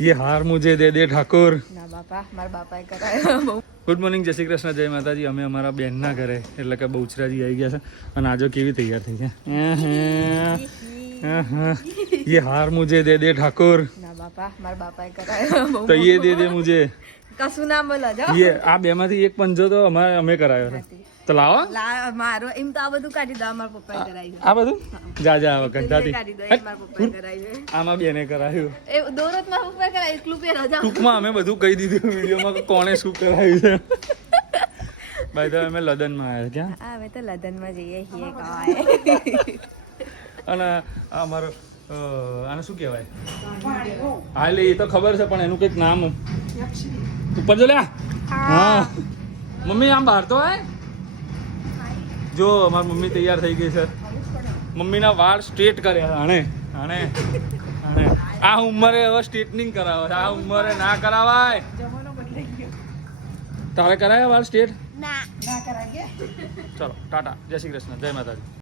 ये हार मुझे दे दे ठाकुर ના બાપા મારા બાપાએ કરાયો. ગુડ મોર્નિંગ, જય શ્રી કૃષ્ણ, જય માતાજી. અમે અમારા બેનના ઘરે એટલે કે બહુચરાજી આવી ગયા છે અને આજો કેવી તૈયાર થઈ છે. ये हार मुझे दे दे ठाकुर ના બાપા મારા બાપાએ કરાયો. तो ये दे दे मुझे. કશું ના બોલો જો. ये આ બેમાંથી એક પંજો તો અમે કરાયો છે. તો લાવો મારો એમ તો આ બધું કાઢી દો. મારા પપ્પાએ કરાયું. આ બધું જા જા વખત જાતી કાઢી દો. એ મારા પપ્પાએ કરાયું. આમાં બેને કરાયું. એ દોરત મારા પપ્પાએ કરાયું. એકલું પહેરો જાઓ. ટૂંકમાં અમે બધું કહી દીધું વિડીયોમાં કે કોણે શું કરાયું છે. ભાઈ તો અમે લદનમાં આવ્યા ક્યાં હા હવે તો લદનમાં જઈએ છીએ કવાય. અને આ અમારો આને શું કહેવાય? હા એટલે એ તો ખબર છે પણ એનું કંઈક નામ ઉપર જો લ્યા. હા મમ્મી આમ બહાર તો આય. જો અમારી મમ્મી તૈયાર થઈ ગઈ છે. મમ્મીના વાળ સ્ટ્રેટ કર્યા આણે આણે આણે. આ ઉંમરે હવે સ્ટ્રેટનિંગ કરાવે છે. આ ઉંમરે ના કરાવાય. તારે કરાયા વાળ સ્ટ્રેટ? ના કરાય. ચલો ટાટા, જય શ્રી કૃષ્ણ, જય માતાજી.